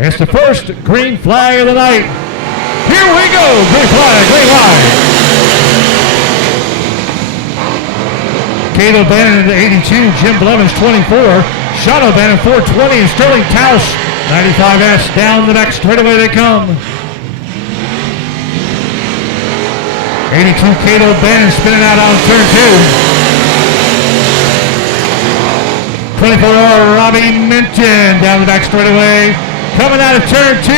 It's the first green flag of the night. Here we go. Green flag, green light. Kate O'Bannon, 82. Jim Blevins, 24. Sean O'Bannon, 420. And Sterling Tausch, 95S. Down the back straightaway they come. 82. Kate O'Bannon spinning out on turn 2. 24R Robbie Minton down the back straightaway. Coming out of turn 2.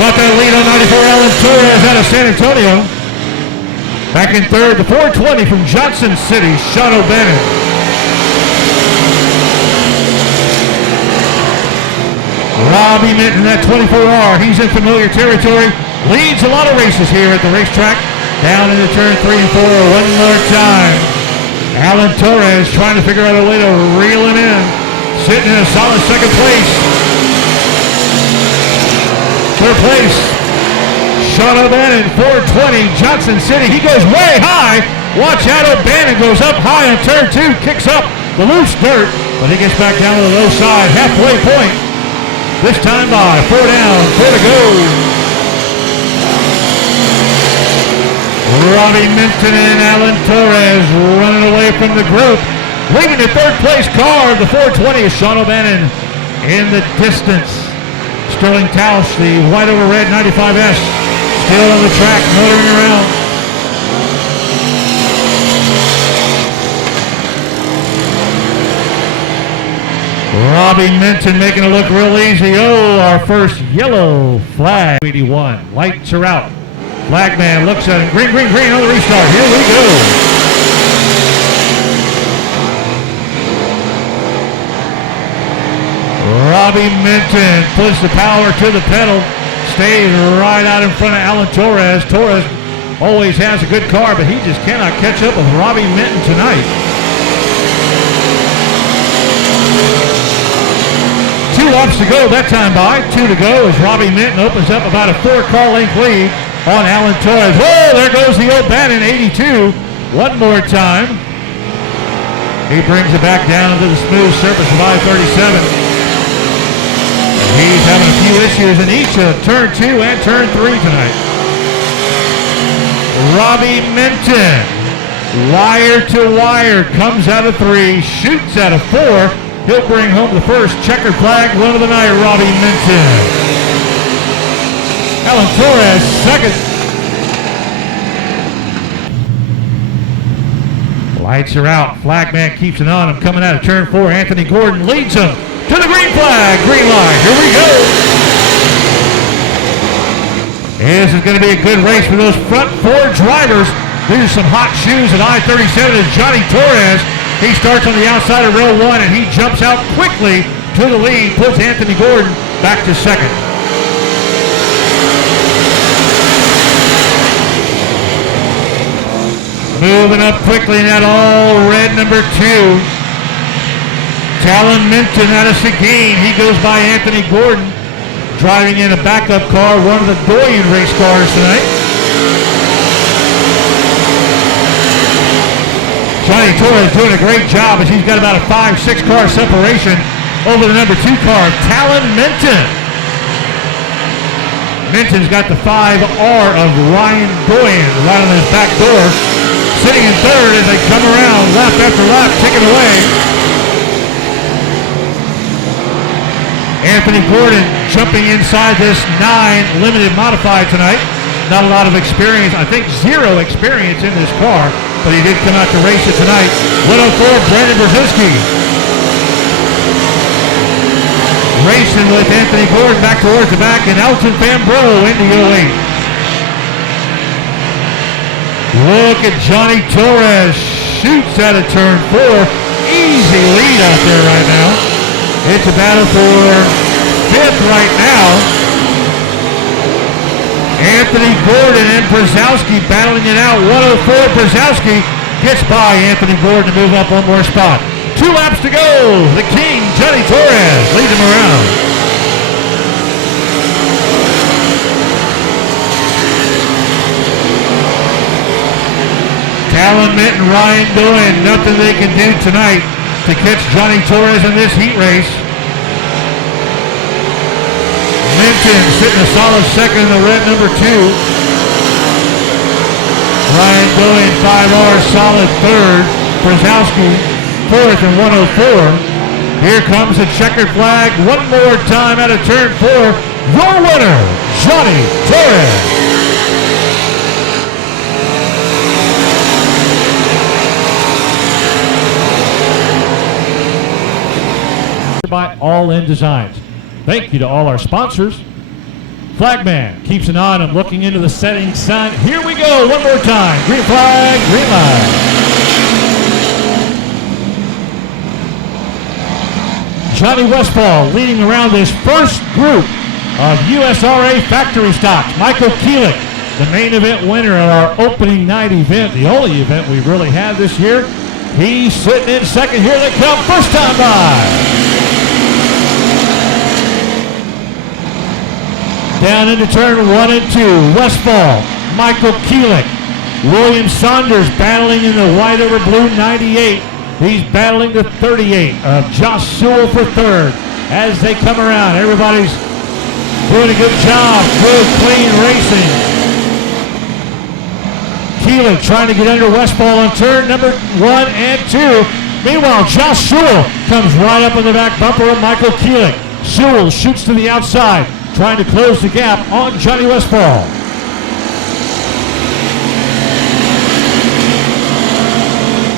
Got that lead on 94 Alan Torres out of San Antonio. Back in third, the 420 from Johnson City, Sean O'Bannon. Robbie Minton, that 24R, he's in familiar territory. Leads a lot of races here at the racetrack. Down into turn 3 and 4 one more time. Alan Torres trying to figure out a way to reel him in. Sitting in a solid second place. Third place, Sean O'Bannon, 420, Johnson City. He goes way high. Watch out, O'Bannon goes up high on turn 2, kicks up the loose dirt, but he gets back down to the low side, halfway point. This time by 4 down, 4 to go. Robbie Minton and Alan Torres running away from the group. Leaving the third place car, the 420 is Sean O'Bannon in the distance. Sterling Tausch, the white over red 95S, still on the track, motoring around. Robbie Minton making it look real easy. Oh, our first yellow flag. 81, lights are out. Flagman looks at him. Green, green, green on the restart. Here we go. Robbie Minton puts the power to the pedal. Stays right out in front of Alan Torres. Torres always has a good car, but he just cannot catch up with Robbie Minton tonight. 2 laps to go that time by. 2 to go as Robbie Minton opens up about a 4-car length lead on Alan Torres. Whoa, there goes the O'Bannon 82. One more time. He brings it back down to the smooth surface of I-37. He's having a few issues in each of turn 2 and turn 3 tonight. Robbie Minton, wire to wire, comes out of 3, shoots out of 4. He'll bring home the first checkered flag win of the night, Robbie Minton. Alan Torres, second. Lights are out. Flagman keeps it on him. Coming out of turn 4, Anthony Gordon leads him to the green flag. Green line. Here we go. This is going to be a good race for those front 4 drivers. These are some hot shoes at I-37 as Johnny Torres. He starts on the outside of row 1 and he jumps out quickly to the lead. Puts Anthony Gordon back to second. Moving up quickly in that all red number 2. Talon Minton out of Seguin. He goes by Anthony Gordon. Driving in a backup car, one of the Doyen race cars tonight. Johnny Torres doing a great job as he's got about a 5-6 car separation over the number 2 car, Talon Minton. Minton's got the 5R of Ryan Doyen right on his back door. Sitting in third as they come around lap after lap, taken away. Anthony Gordon jumping inside this 9 limited modified tonight. Not a lot of experience, I think 0 experience in this car, but he did come out to race it tonight. 104, Brandon Brzezinski. Racing with Anthony Gordon back towards the back, and Elton Fambro in the 08. Look at Johnny Torres, shoots out of turn 4. Easy lead out there right now. It's a battle for 5th right now. Anthony Gordon and Brzezowski battling it out. 104, Brzezowski gets by Anthony Gordon to move up one more spot. 2 laps to go. The King, Johnny Torres, leads him around. Talon Minton, Ryan Doyen, nothing they can do tonight to catch Johnny Torres in this heat race. Minton sitting a solid second in the red number 2. Ryan going 5R solid third. Brzezowski fourth and 104. Here comes the checkered flag one more time out of turn 4. Your winner, Johnny Torres. By All In Designs. Thank you to all our sponsors. Flagman keeps an eye on him, looking into the setting sun. Here we go, one more time. Green flag, green line. Johnny Westfall leading around this first group of USRA factory stocks. Michael Keelik, the main event winner at our opening night event, the only event we've really had this year. He's sitting in second. Here they come, first time by. Down into turn 1 and 2, Westfall, Michael Keelik, William Saunders battling in the white over blue 98. He's battling the 38 of Josh Sewell for third. As they come around, everybody's doing a good job, good clean racing. Keelik trying to get under Westfall on turn number 1 and 2. Meanwhile, Josh Sewell comes right up on the back bumper of Michael Keelik. Sewell shoots to the outside, trying to close the gap on Johnny Westfall.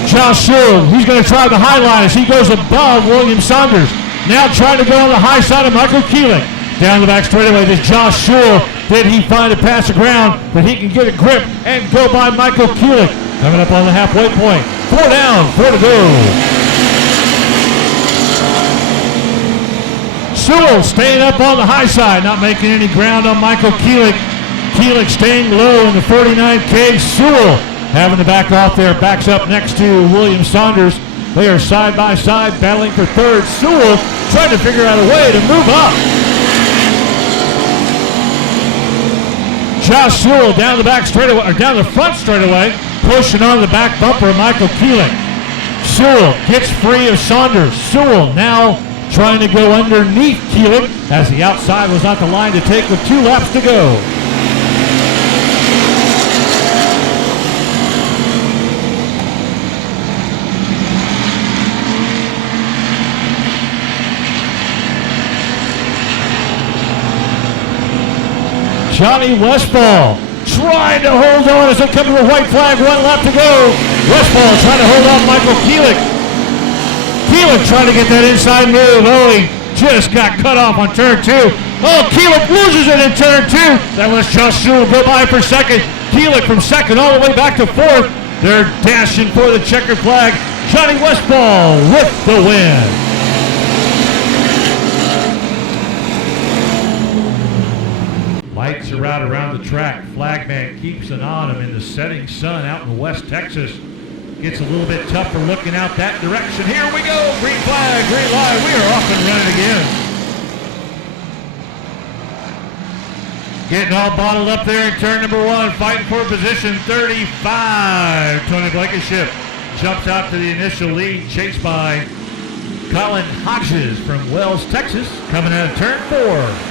Josh Sewell, he's going to try the high line as he goes above William Saunders. Now trying to go on the high side of Michael Keelik. Down the back straightaway, this Josh Sewell. Did he find a pass of ground that he can get a grip and go by Michael Keelik? Coming up on the halfway point. 4 down, 4 to go. Sewell staying up on the high side, not making any ground on Michael Keelik. Keelik staying low in the 49K. Sewell having to back off there, backs up next to William Saunders. They are side by side battling for third. Sewell trying to figure out a way to move up. Josh Sewell down the back straightaway, or down the front straightaway, pushing on the back bumper of Michael Keelik. Sewell gets free of Saunders. Sewell now trying to go underneath Keelik as the outside was not the line to take with 2 laps to go. Johnny Westfall trying to hold on as they come to the white flag, 1 lap to go. Westfall trying to hold on Michael Keelik. Keelik trying to get that inside move. Oh, he just got cut off on turn 2. Oh, Keelik loses it in turn 2. That was Josh Sewell go by for second. Keelik from second all the way back to fourth. They're dashing for the checkered flag. Johnny Westfall with the win. Lights are out around the track. Flagman keeps an eye on him in the setting sun out in West Texas. Gets a little bit tougher looking out that direction. Here we go. Green flag, green line. We are off and running again. Getting all bottled up there in turn number 1. Fighting for position 35. Tony Blankenship jumps out to the initial lead. Chased by Colin Hodges from Wells, Texas. Coming out of turn 4.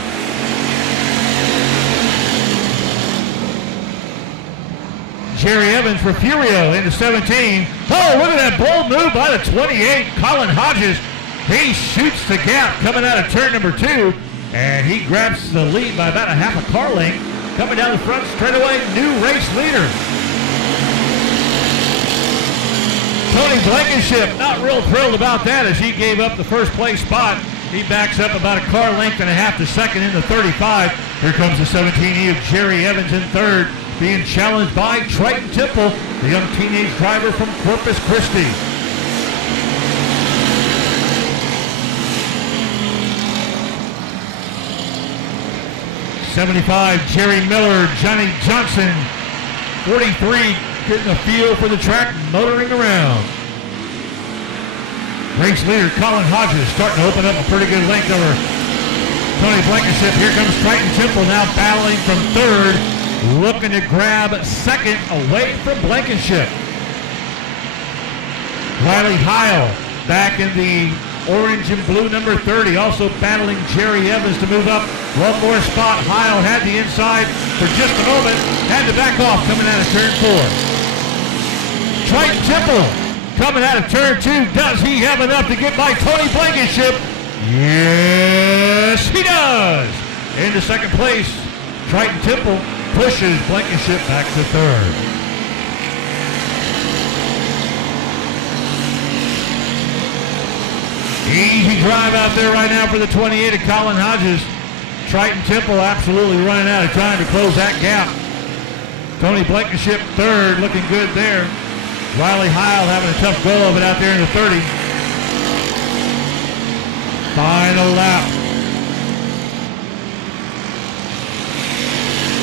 Jerry Evans for Furio into 17. Oh, look at that bold move by the 28. Colin Hodges, he shoots the gap coming out of turn number 2. And he grabs the lead by about a half a car length. Coming down the front straightaway, new race leader. Tony Blankenship, not real thrilled about that as he gave up the first place spot. He backs up about a car length and a half to second in the 35. Here comes the 17E of Jerry Evans in third, being challenged by Triton Temple, the young teenage driver from Corpus Christi. '75, Jerry Miller, Johnny Johnson, 43, getting a feel for the track, motoring around. Race leader Colin Hodges starting to open up a pretty good length over Tony Blankenship. Here comes Triton Temple now battling from third, looking to grab second away from Blankenship. Riley Heil back in the Orange and blue number 30 also battling Jerry Evans to move up one more spot. Heil had the inside for just a moment, had to back off coming out of turn 4. Triton Temple coming out of turn 2. Does he have enough to get by Tony Blankenship? Yes, he does. Into second place, Triton Temple pushes Blankenship back to third. Easy drive out there right now for the 28 of Colin Hodges. Triton Temple absolutely running out of time to close that gap. Tony Blankenship third, looking good there. Riley Heil having a tough go of it out there in the 30. Final lap.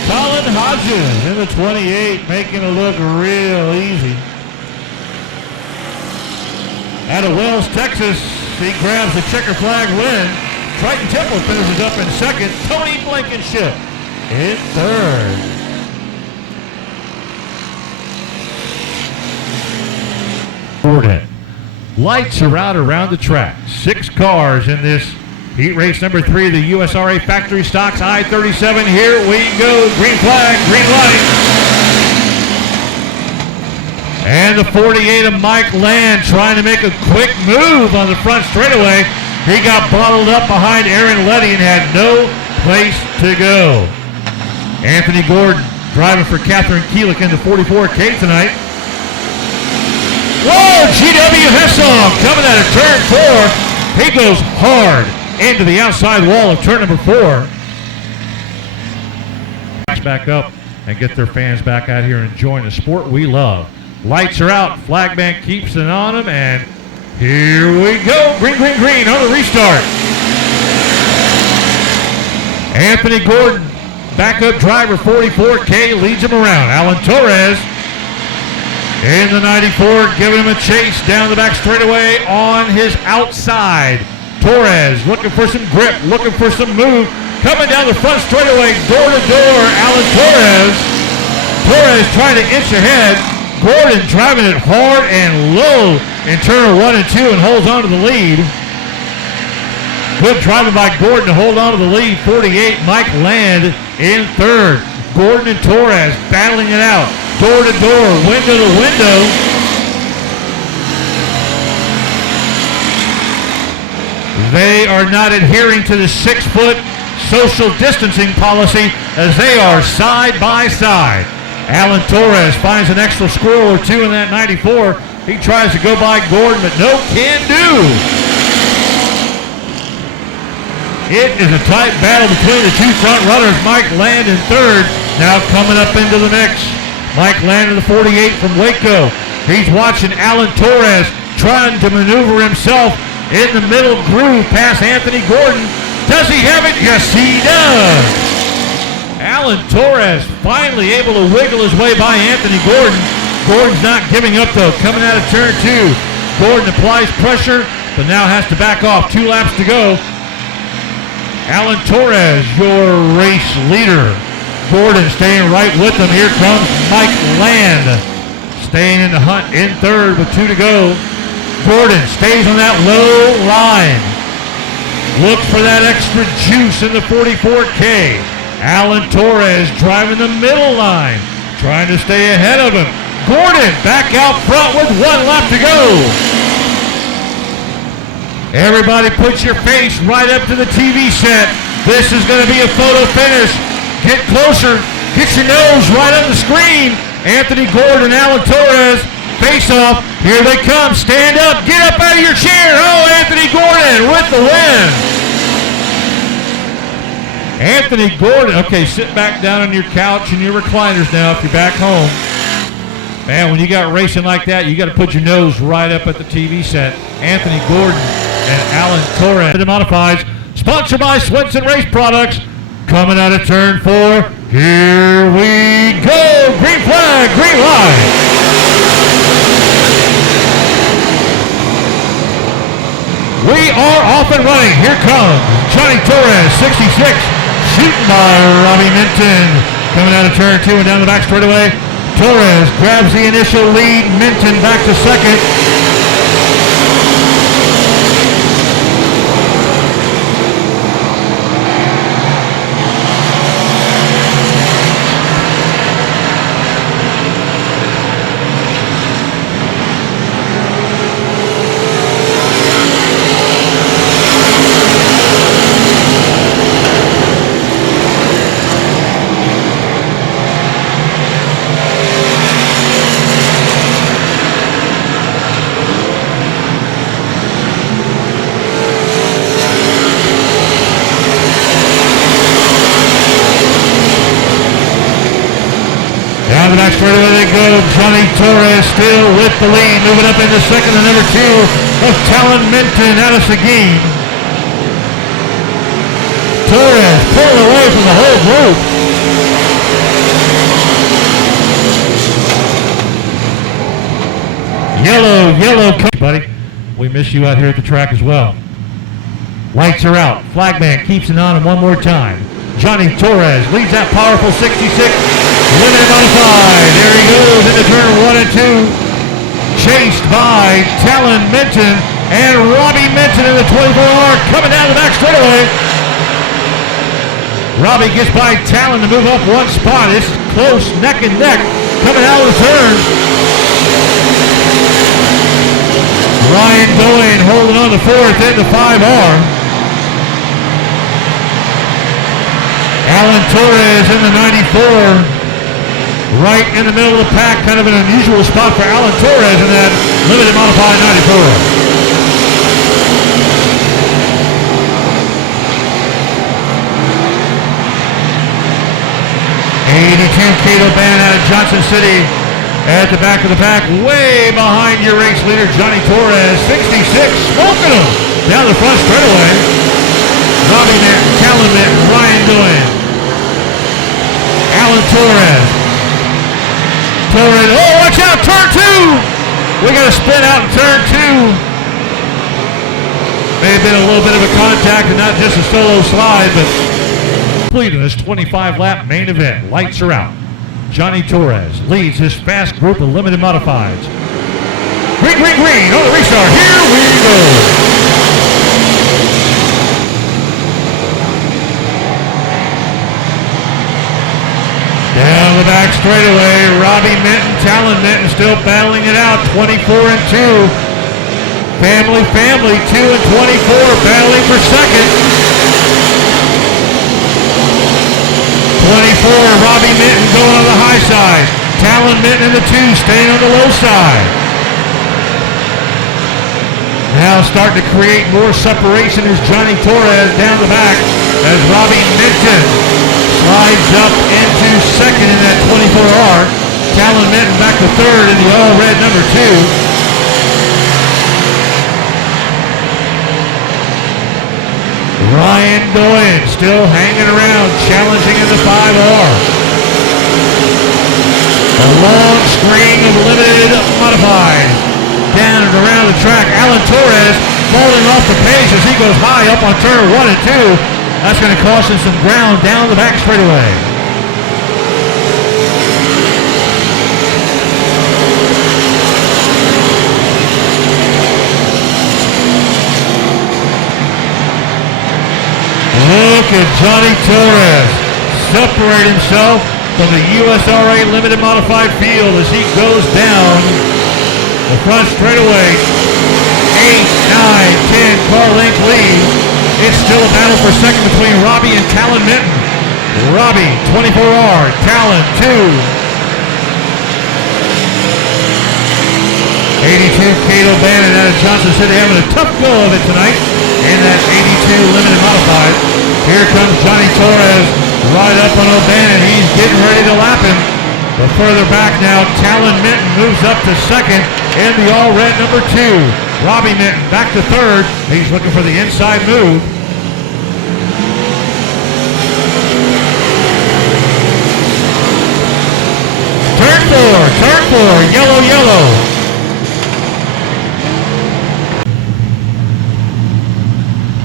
Colin Hodges in the 28, making it look real easy. Out of Wells, Texas, he grabs the checker flag win. Triton Temple finishes up in second. Tony Blankenship in third. Lights are out around the track. 6 cars in this heat race number 3 of the USRA Factory Stocks I-37. Here we go. Green flag, green light. And the 48 of Mike Land trying to make a quick move on the front straightaway. He got bottled up behind Aaron Letty and had no place to go. Anthony Gordon driving for Catherine Keelik in the 44K tonight. Whoa, G.W. Hessong coming out of turn 4. He goes hard into the outside wall of turn number 4. Back up and get their fans back out here and enjoying the sport we love. Lights are out. Flag man keeps it on them, and here we go. Green, green, green on the restart. Anthony Gordon, backup driver, 44K, leads him around. Alan Torres in the 94, giving him a chase down the back straightaway on his outside. Torres looking for some grip, looking for some move. Coming down the front straightaway, door to door, Alan Torres. Torres trying to inch ahead. Gordon driving it hard and low in turn 1 and 2 and holds on to the lead. Good driving by Gordon to hold on to the lead. 48, Mike Land in third. Gordon and Torres battling it out. Door to door, window to window. They are not adhering to the 6-foot social distancing policy as they are side by side. Alan Torres finds an extra squirrel or two in that 94. He tries to go by Gordon, but no can do. It is a tight battle between the two front runners. Mike Land in third, now coming up into the mix. Mike Land in the 48 from Waco. He's watching Alan Torres trying to maneuver himself in the middle groove past Anthony Gordon. Does he have it? Yes, he does. Alan Torres finally able to wiggle his way by Anthony Gordon. Gordon's not giving up though, coming out of turn 2. Gordon applies pressure, but now has to back off. 2 laps to go. Alan Torres, your race leader. Gordon staying right with him. Here comes Mike Land, staying in the hunt in third with 2 to go. Gordon stays on that low line. Look for that extra juice in the 44K. Alan Torres driving the middle line, trying to stay ahead of him. Gordon back out front with 1 lap to go. Everybody put your face right up to the TV set. This is going to be a photo finish. Get closer. Get your nose right on the screen. Anthony Gordon, Alan Torres, face off. Here they come. Stand up. Get up out of your chair. Oh, Anthony Gordon with the win. Anthony Gordon. Okay, sit back down on your couch and your recliners now if you're back home. Man, when you got racing like that, you got to put your nose right up at the TV set. Anthony Gordon and Alan Torres. The modifieds, sponsored by Swenson Race Products. Coming out of turn 4. Here we go. Green flag, green light. We are off and running. Here comes Johnny Torres, 66. Shooting by Robbie Minton. Coming out of turn 2 and down the back straightaway. Torres grabs the initial lead. Minton back to second. back straightaway they go. Johnny Torres still with the lead. Moving up into second, the number 2 of Talon Minton out of Seguin. Torres pulling away from the whole group. Yellow, buddy. We miss you out here at the track as well. Lights are out. Flagman keeps it on one more time. Johnny Torres leads that powerful 66. Limited modified. There he goes into turn 1 and 2. Chased by Talon Minton and Robbie Minton in the 24R coming down the back straightaway. Robbie gets by Talon to move up one spot. It's close, neck and neck, coming out of the turn. Ryan Doane holding on to 4th into 5R. Alan Torres in the 94. Right in the middle of the pack, kind of an unusual spot for Alan Torres in that limited modified 94. 82 Cato Band out of Johnson City at the back of the pack, way behind your race leader Johnny Torres. 66, smoking him down the front straightaway. Robbie Minton, Talon Minton, Ryan Doane. Alan Torres. Oh, watch out, turn 2! We got to spin out in turn 2. May have been a little bit of a contact and not just a solo slide, but completing this 25-lap main event. Lights are out. Johnny Torres leads his fast group of limited modifieds. Green on the restart. Here we go. Down the back straightaway, Robbie Minton, Talon Minton still battling it out. 24 and 2. Family, 2 and 24 battling for second. 24, Robbie Minton going on the high side. Talon Minton in the 2, staying on the low side. Now starting to create more separation is Johnny Torres down the back as Robbie Minton slides up into second in that 24R. Talon Minton back to third in the all-red number 2. Ryan Doane still hanging around, challenging in the 5R. A long string of limited modified. Down and around the track, Alan Torres falling off the pace as he goes high up on turn 1 and 2. That's going to cost him some ground down the back straightaway. Look at Johnny Torres separate himself from the USRA Limited Modified field as he goes down the front straightaway. 8, 9, 10 car length lead. It's still a battle for second between Robbie and Talon Minton. Robbie, 24R, Talon, 2. 82 Cato Bannon out of Johnson City having a tough go of it tonight in that 82 limited modified. Here comes Johnny Torres right up on O'Bannon. He's getting ready to lap him. But further back now, Talon Minton moves up to second in the all-red number 2. Robbie Minton back to third. He's looking for the inside move. Turn 4, yellow.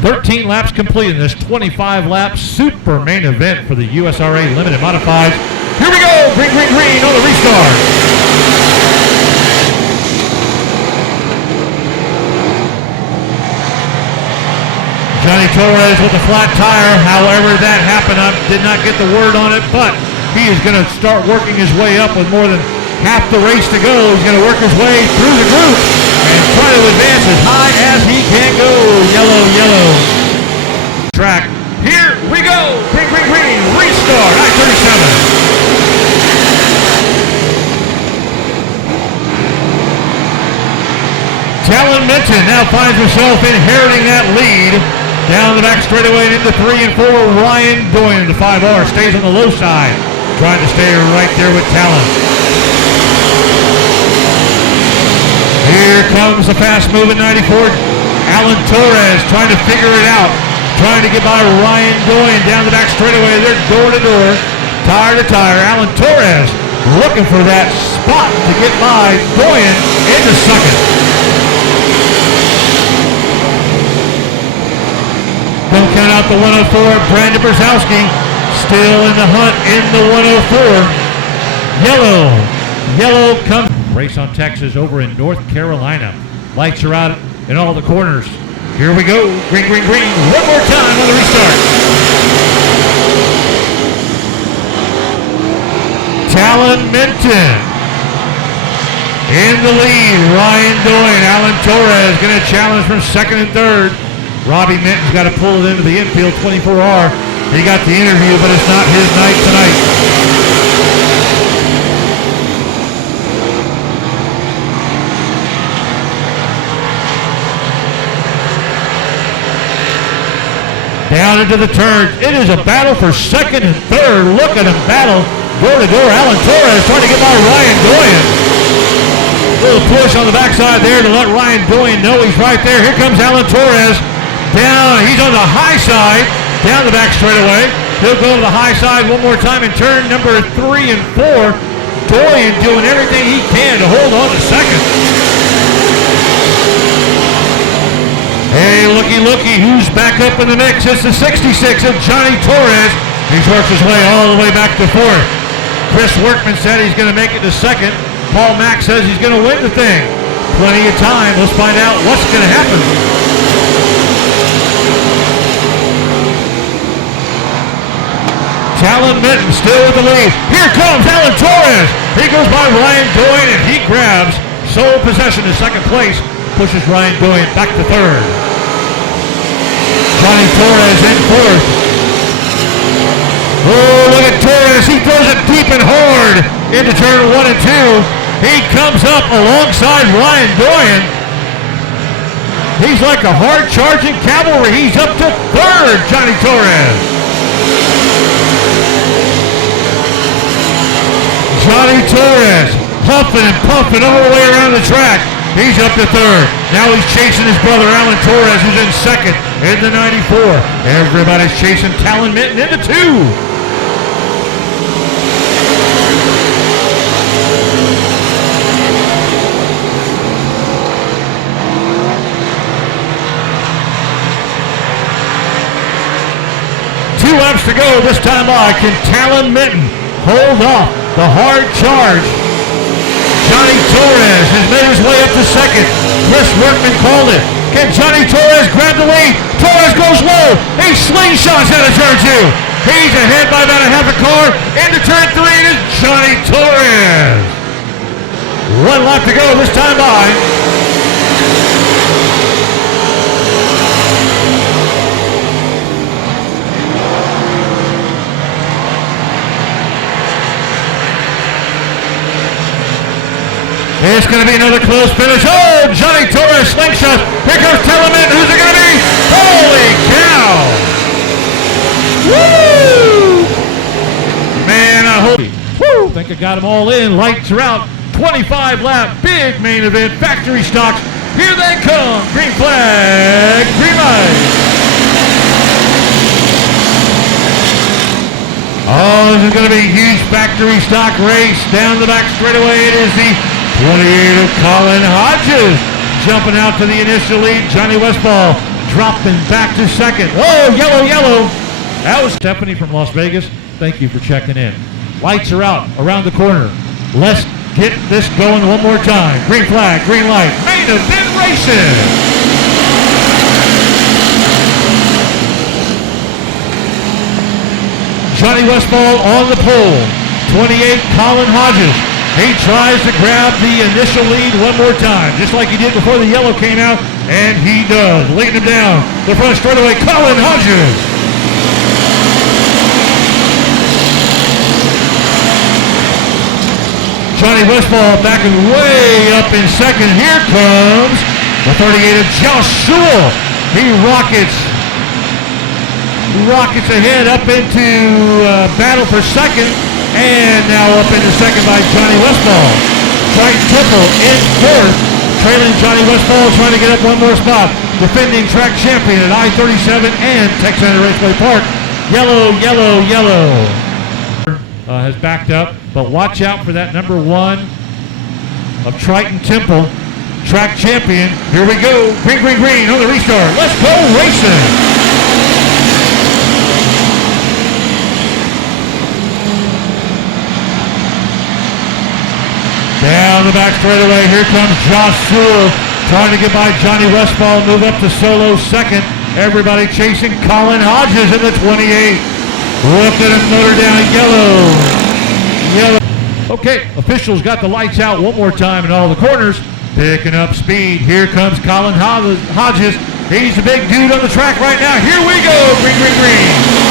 13 laps complete in this 25-lap super main event for the USRA Limited Modifieds. Here we go, green on the restart. Johnny Torres with a flat tire. However that happened, I did not get the word on it, but he is going to start working his way up with more than half the race to go. He's going to work his way through the group and try to advance as high as he can go. Yellow. Track. Here we go. Green. Restart. I-37. Talon Minton now finds himself inheriting that lead. Down the back straightaway and into 3 and 4. Ryan Doane, the 5R, stays on the low side, trying to stay right there with Talon. Here comes the fast-moving 94. Alan Torres trying to figure it out. Trying to get by Ryan Doyen down the back straightaway. They're door to door, tire to tire. Alan Torres looking for that spot to get by Doyen into second. Don't count out the 104. Brandon Brzezowski still in the hunt in the 104. Yellow comes. Race on Texas over in North Carolina. Lights are out in all the corners. Here we go. Green, green, green. One more time on the restart. Talon Minton in the lead. Ryan Doyen. Alan Torres going to challenge from second and third. Robbie Minton's got to pull it into the infield 24R. He got the interview, but it's not his night tonight. Down into the turn. It is a battle for second and third. Look at him battle door to door. Alan Torres trying to get by Ryan Doyen. Little push on the backside there to let Ryan Doyen know he's right there. Here comes Alan Torres. Down. He's on the high side. Down the back straightaway. He'll go to the high side one more time in turn number 3 and 4. Doyen doing everything he can to hold on to second. Hey, looky, who's back up in the mix? It's the 66 of Johnny Torres. He's worked his way all the way back to fourth. Chris Workman said he's going to make it to second. Paul Mack says he's going to win the thing. Plenty of time. Let's find out what's going to happen. Talon Minton still with the lead. Here comes Alan Torres. He goes by Ryan Doyen and he grabs sole possession in second place. Pushes Ryan Doyen back to third. Johnny Torres in fourth. Oh, look at Torres. He throws it deep and hard into turn 1 and 2. He comes up alongside Ryan Doyen. He's like a hard-charging cavalry. He's up to third, Johnny Torres. Johnny Torres puffing and puffing all the way around the track. He's up to third. Now he's chasing his brother Alan Torres, who's in second in the 94. Everybody's chasing Talon Minton into 2. Two laps to go this time by. Can Talon Minton hold off the hard charge? Johnny Torres has made his way up to second. Chris Workman called it. Can Johnny Torres grab the lead? Torres goes low. He slingshots out of turn 2. He's ahead by about a half a car. Into turn 3 it is Johnny Torres. One lap to go this time by. It's going to be another close finish. Oh, Johnny Torres slingshot. Here comes Talon Minton. Who's it going to be? Holy cow! Woo! Man, I hope. Woo! I think I got them all in. Lights are out. 25 lap. Big main event. Factory stocks. Here they come. Green flag. Green light. Oh, this is going to be a huge factory stock race. Down the back straightaway. It is the 28 of Colin Hodges jumping out to the initial lead. Johnny Westfall dropping back to second. Oh, yellow. That was Stephanie from Las Vegas. Thank you for checking in. Lights are out around the corner. Let's get this going one more time. Green flag, green light. Main event racing. Johnny Westfall on the pole. 28 Colin Hodges. He tries to grab the initial lead one more time, just like he did before the yellow came out, and he does. Leading him down the front straightaway, Colin Hodges. Johnny Westfall backing way up in second. Here comes the 38 of Josh Sewell. He rockets ahead up into battle for second. And now up into second by Johnny Westfall. Triton Temple in fourth, trailing Johnny Westfall, trying to get up one more spot. Defending track champion at I-37 and Texarkana Raceway Park. Yellow, yellow, yellow. Has backed up, but watch out for that number 1 of Triton Temple, track champion. Here we go. Green, green, green on the restart. Let's go racing. Down the back straightaway, here comes Josh Sewell, trying to get by Johnny Westfall, move up to solo second. Everybody chasing Colin Hodges in the 28. Look at him, motor down, yellow. Okay, officials got the lights out one more time in all the corners, picking up speed. Here comes Colin Hodges. He's the big dude on the track right now. Here we go, green, green, green.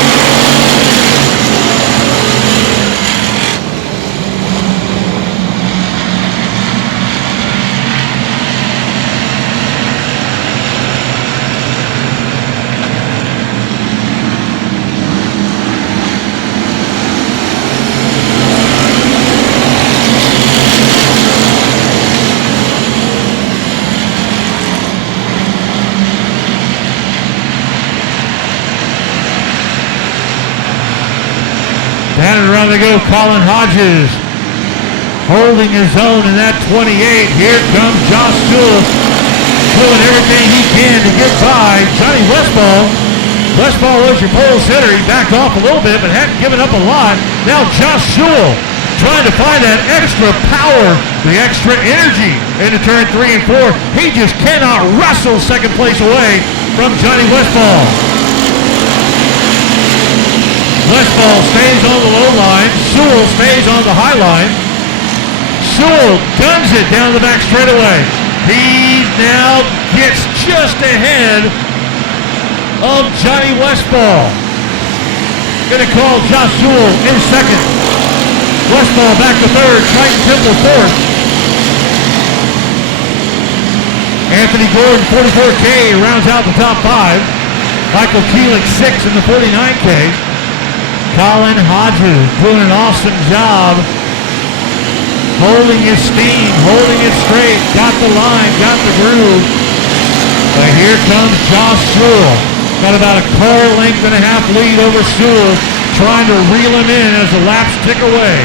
Down and around they go, Colin Hodges holding his own in that 28. Here comes Josh Sewell doing everything he can to get by Johnny Westfall. Westfall was your pole sitter. He backed off a little bit but hadn't given up a lot. Now Josh Sewell trying to find that extra power, the extra energy into turn 3 and 4. He just cannot wrestle second place away from Johnny Westfall. Westfall stays on the low line. Sewell stays on the high line. Sewell guns it down the back straightaway. He now gets just ahead of Johnny Westfall. Gonna call Josh Sewell in second. Westfall back to third. Triton Temple fourth. Anthony Gordon, 44K, rounds out the top 5. Michael Keelich, 6 in the 49K. Colin Hodges doing an awesome job holding his steam, holding it straight, got the line, got the groove. But here comes Josh Sewell. Got about a car length and a half lead over Sewell, trying to reel him in as the laps tick away.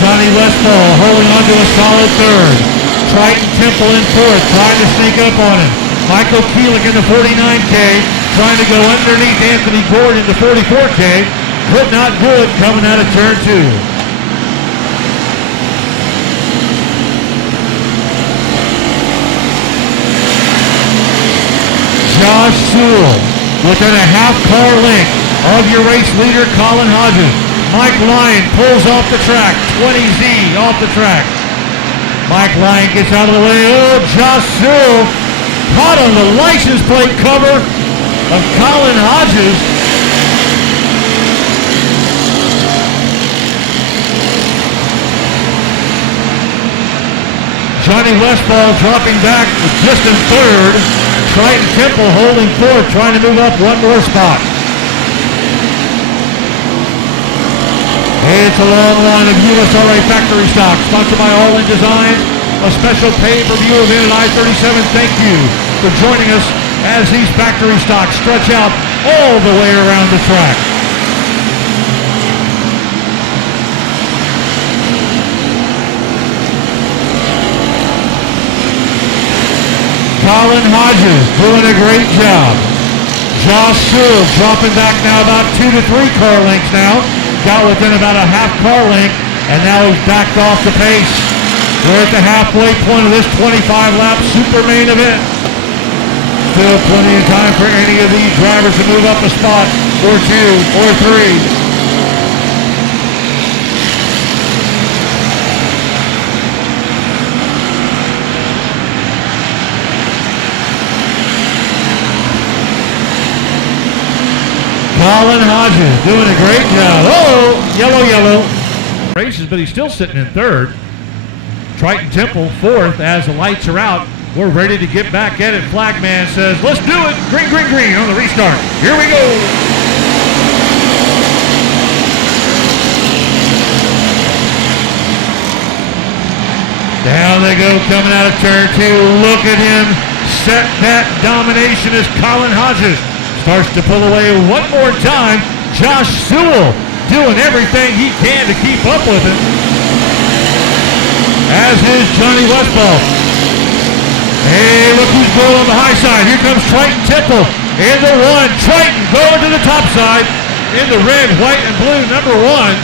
Johnny Westfall holding on to a solid third. Triton Temple in fourth, trying to sneak up on him. Michael Keelich in the 49K, trying to go underneath Anthony Gordon in the 44K. Could not good coming out of turn 2. Josh Sewell within a half car length of your race leader, Colin Hodges. Mike Lyon pulls off the track, 20Z off the track. Mike Lyon gets out of the way. Oh, Josh Sewell caught on the license plate cover of Colin Hodges. Johnny Westfall dropping back just in third. Triton Temple holding fourth, trying to move up one more spot. It's a long line of USRA factory stock, sponsored by All In Design, a special pay-per-view event at I-37. Thank you for joining us as these factory stocks stretch out all the way around the track. Colin Hodges doing a great job. Josh Sewell dropping back now about 2 to 3 car lengths now. Got within about a half car length, and now he's backed off the pace. We're at the halfway point of this 25-lap super main event. Still plenty of time for any of these drivers to move up a spot, or 2, or 3. Colin Hodges doing a great job. Oh, yellow, yellow. Races, but he's still sitting in third. Triton Temple fourth as the lights are out. We're ready to get back at it. Flagman says, let's do it. Green, green, green on the restart. Here we go. Down they go, coming out of turn 2. Look at him set that domination as Colin Hodges starts to pull away one more time. Josh Sewell doing everything he can to keep up with him, as is Johnny Westfall. Hey, look who's going on the high side. Here comes Triton Temple in the 1. Triton going to the top side in the red, white, and blue, number 1.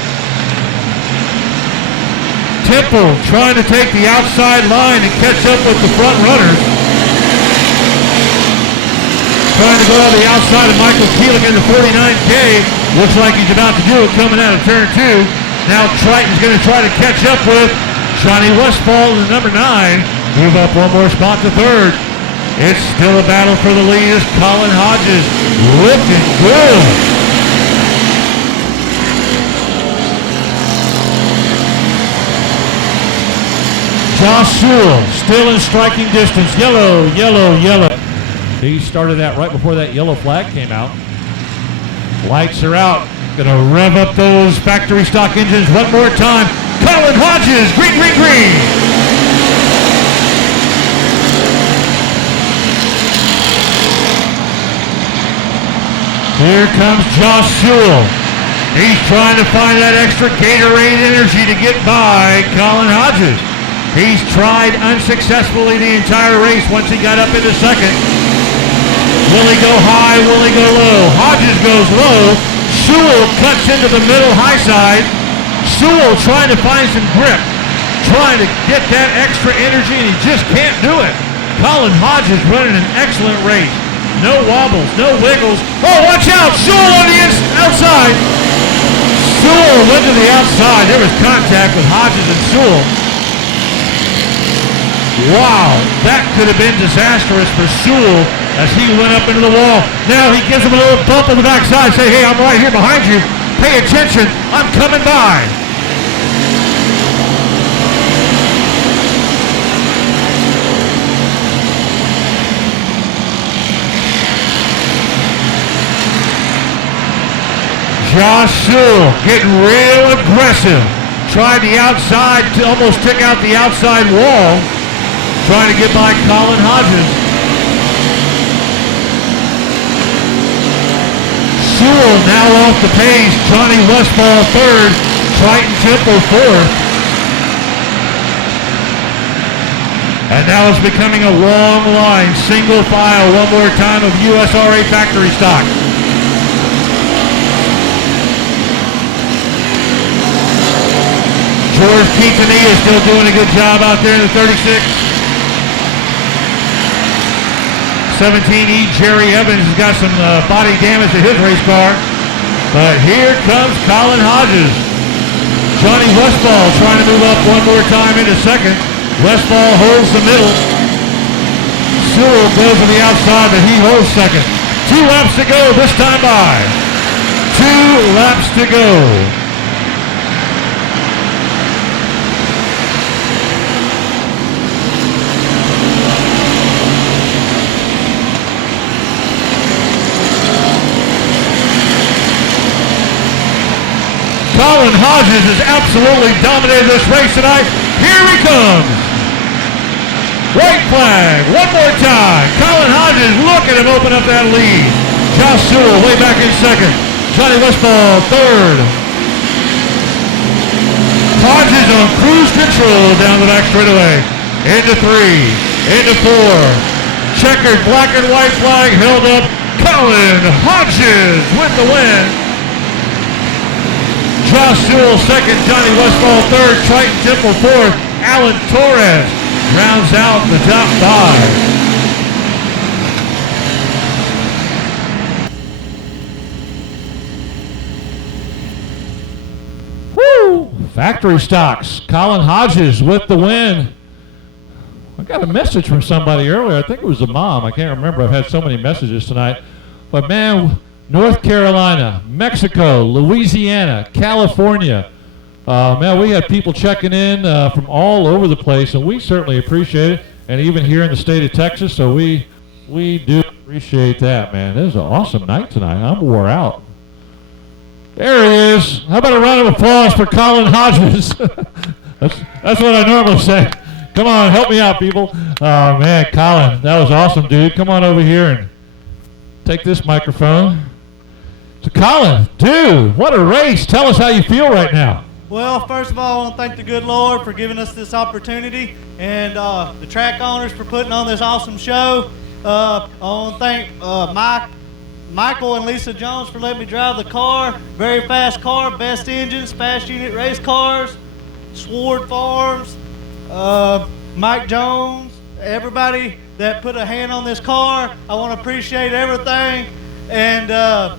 Temple trying to take the outside line and catch up with the front runners. Trying to go on the outside of Michael Keelik in the 49K. Looks like he's about to do it coming out of turn 2. Now Triton's going to try to catch up with Johnny Westfall in the number 9. Move up one more spot to 3rd. It's still a battle for the lead as Colin Hodges looking good. Josh Sewell still in striking distance. Yellow, yellow, yellow. He started that right before that yellow flag came out. Lights are out. Gonna rev up those factory stock engines one more time. Colin Hodges, green, green, green. Here comes Josh Sewell. He's trying to find that extra Gatorade energy to get by Colin Hodges. He's tried unsuccessfully the entire race once he got up into 2nd. Will he go high? Will he go low? Hodges goes low. Sewell cuts into the middle high side. Sewell trying to find some grip, trying to get that extra energy, and he just can't do it. Colin Hodges running an excellent race. No wobbles, no wiggles. Oh, watch out! Sewell on the outside. Sewell went to the outside. There was contact with Hodges and Sewell. Wow, that could have been disastrous for Sewell as he went up into the wall. Now he gives him a little bump on the backside. Say, hey, I'm right here behind you. Pay attention. I'm coming by. Josh Sewell getting real aggressive. Tried the outside, almost took out the outside wall. Trying to get by Colin Hodges. Sewell now off the pace. Johnny Westfall 3rd. Triton Temple 4th. And now it's becoming a long line, single file, one more time of USRA factory stock. George Quintanilla is still doing a good job out there in the 36. 17E Jerry Evans has got some body damage to his race car. But here comes Colin Hodges. Johnny Westfall trying to move up one more time into 2nd. Westfall holds the middle. Sewell goes to the outside, but he holds 2nd. 2 laps to go this time by. 2 laps to go. Colin Hodges has absolutely dominated this race tonight. Here he comes. White flag, one more time. Colin Hodges, look at him open up that lead. Josh Sewell way back in 2nd. Johnny Westfall 3rd. Hodges on cruise control down the back straightaway. Into 3, into 4. Checkered black and white flag held up. Colin Hodges with the win. Josh Sewell 2nd, Johnny Westfall 3rd, Triton Temple 4th, Alan Torres rounds out the top 5. Woo! Factory stocks, Colin Hodges with the win. I got a message from somebody earlier. I think it was a mom. I can't remember. I've had so many messages tonight. But man, North Carolina, Mexico, Louisiana, California. Man, we had people checking in from all over the place, and we certainly appreciate it. and even here in the state of Texas. So we do appreciate that, man. This is an awesome night tonight. I'm wore out. There he is. How about a round of applause for Colin Hodges? that's what I normally say. Come on, help me out, people. Oh, man, Colin, that was awesome, dude. Come on over here and take this microphone. So, Colin, dude, what a race. Tell us how you feel right now. Well, first of all, I want to thank the good Lord for giving us this opportunity, and the track owners for putting on this awesome show. I want to thank Michael and Lisa Jones for letting me drive the car. Very fast car, best engines, fast unit race cars, Sword Farms, Mike Jones, everybody that put a hand on this car. I want to appreciate everything, and I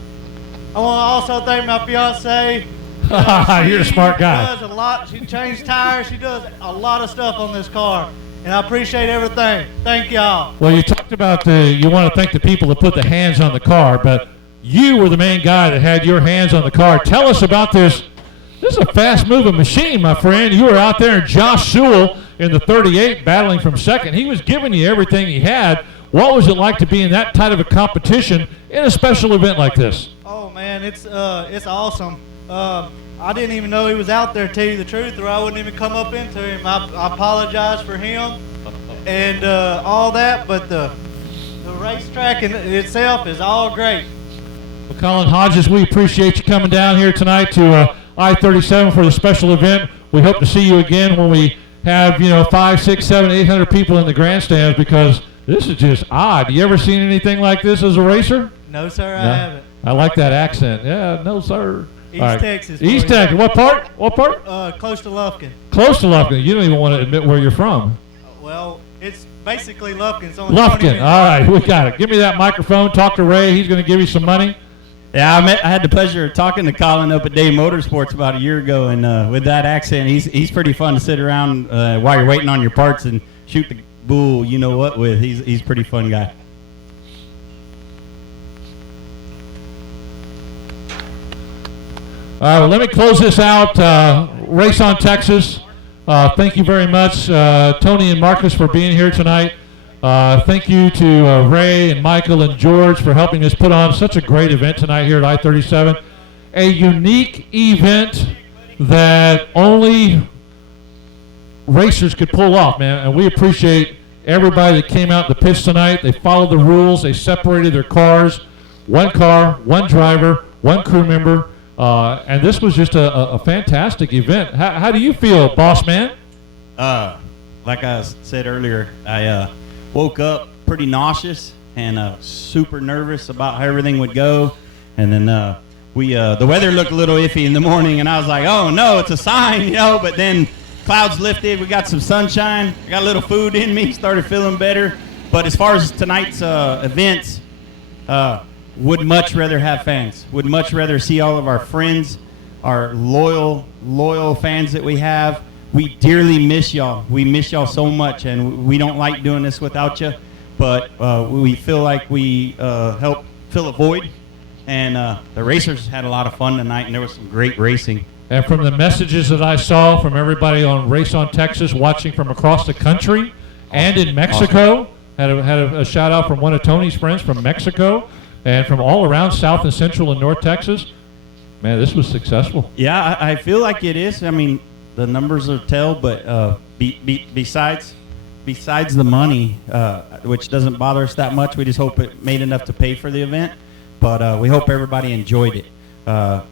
want to also thank my fiance. You're a smart guy. She does a lot. She changed tires. She does a lot of stuff on this car, and I appreciate everything. Thank y'all. Well, you talked about you want to thank the people that put the hands on the car, but you were the main guy that had your hands on the car. Tell us about this. This is a fast-moving machine, my friend. You were out there, and Josh Sewell in the 38 battling from second. He was giving you everything he had. What was it like to be in that tight of a competition in a special event like this? Oh, man, it's awesome. I didn't even know he was out there, to tell you the truth, or I wouldn't even come up into him. I apologize for him and all that, but the racetrack in itself is all great. Well, Colin Hodges, we appreciate you coming down here tonight to I-37 for the special event. We hope to see you again when we have, 500, 600, 700, 800 people in the grandstands, because this is just odd. You ever seen anything like this as a racer? No, sir, I haven't. I like that accent. Yeah, no, sir. East Texas. East Texas. What part? What part? Close to Lufkin. Close to Lufkin. You don't even want to admit where you're from. Well, it's basically Lufkin. It's only Lufkin. All right, we got it. Give me that microphone. Talk to Ray. He's going to give you some money. Yeah, I had the pleasure of talking to Colin up at Day Motorsports about a year ago, and with that accent, he's pretty fun to sit around while you're waiting on your parts and shoot the bull, you know what, with. He's a pretty fun guy. All right, well, let me close this out. Race on Texas. Thank you very much, Tony and Marcus, for being here tonight. Thank you to Ray and Michael and George for helping us put on such a great event tonight here at I-37. A unique event that only racers could pull off, man. And we appreciate everybody that came out in the pits tonight. They followed the rules. They separated their cars. One car, one driver, one crew member. And this was just a fantastic event. How do you feel, boss man? Like I said earlier, I woke up pretty nauseous and super nervous about how everything would go. And then the weather looked a little iffy in the morning, and I was like, oh no, it's a sign, but then clouds lifted, we got some sunshine, I got a little food in me, started feeling better. But as far as tonight's events, would much rather have fans, would much rather see all of our friends, our loyal fans that we have. We dearly miss y'all. We miss y'all so much, and we don't like doing this without you. But we feel like we help fill a void, and the racers had a lot of fun tonight, and there was some great racing. And from the messages that I saw from everybody on Race on Texas, watching from across the country and in Mexico, had a shout out from one of Tony's friends from Mexico, and from all around South and Central and North Texas. Man, this was successful. Yeah, I feel like it is. I mean, the numbers are tell, but besides the money, which doesn't bother us that much, we just hope it made enough to pay for the event. But we hope everybody enjoyed it.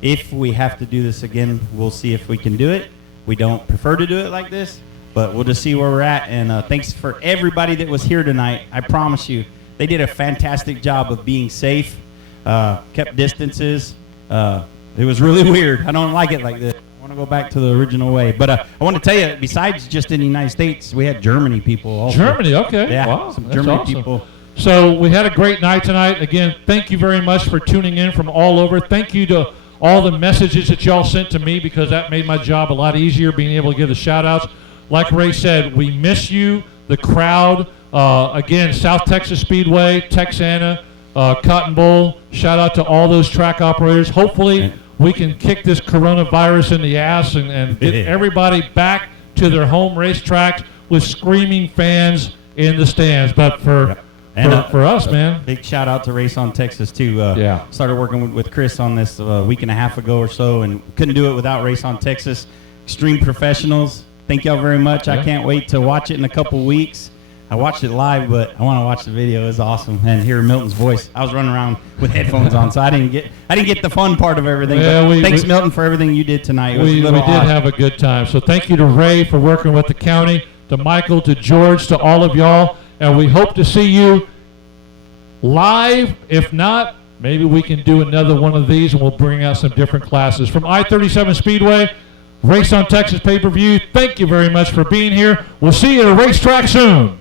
If we have to do this again, we'll see if we can do it. We don't prefer to do it like this, but we'll just see where we're at. And thanks for everybody that was here tonight. I promise you, they did a fantastic job of being safe, kept distances. It was really weird. I don't like it like this. I want to go back to the original way. But I want to tell you, besides just in the United States, we had Germany people also. Germany, okay. Yeah, wow, some that's Germany awesome. people. So we had a great night tonight. Again, thank you very much for tuning in from all over. Thank you to all the messages that y'all sent to me, because that made my job a lot easier, being able to give the shout-outs. Like Ray said, we miss you, the crowd. Again, South Texas Speedway, Texana, Cotton Bowl. Shout out to all those track operators. Hopefully we can kick this coronavirus in the ass and get everybody back to their home racetracks with screaming fans in the stands. But for us, man. Big shout out to Race on Texas too. Yeah. Started working with Chris on this a week and a half ago or so, and couldn't do it without Race on Texas. Extreme professionals. Thank y'all very much. I can't wait to watch it in a couple weeks. I watched it live, but I want to watch the video. It's awesome, and hear Milton's voice. I was running around with headphones on, so I didn't get the fun part of everything. Yeah, thanks, Milton, for everything you did tonight. It was we a little did odd. have a good time. So thank you to Ray for working with the county, to Michael, to George, to all of y'all, and we hope to see you live. If not, maybe we can do another one of these, and we'll bring out some different classes. From I-37 Speedway, Race on Texas pay-per-view, thank you very much for being here. We'll see you at a racetrack soon.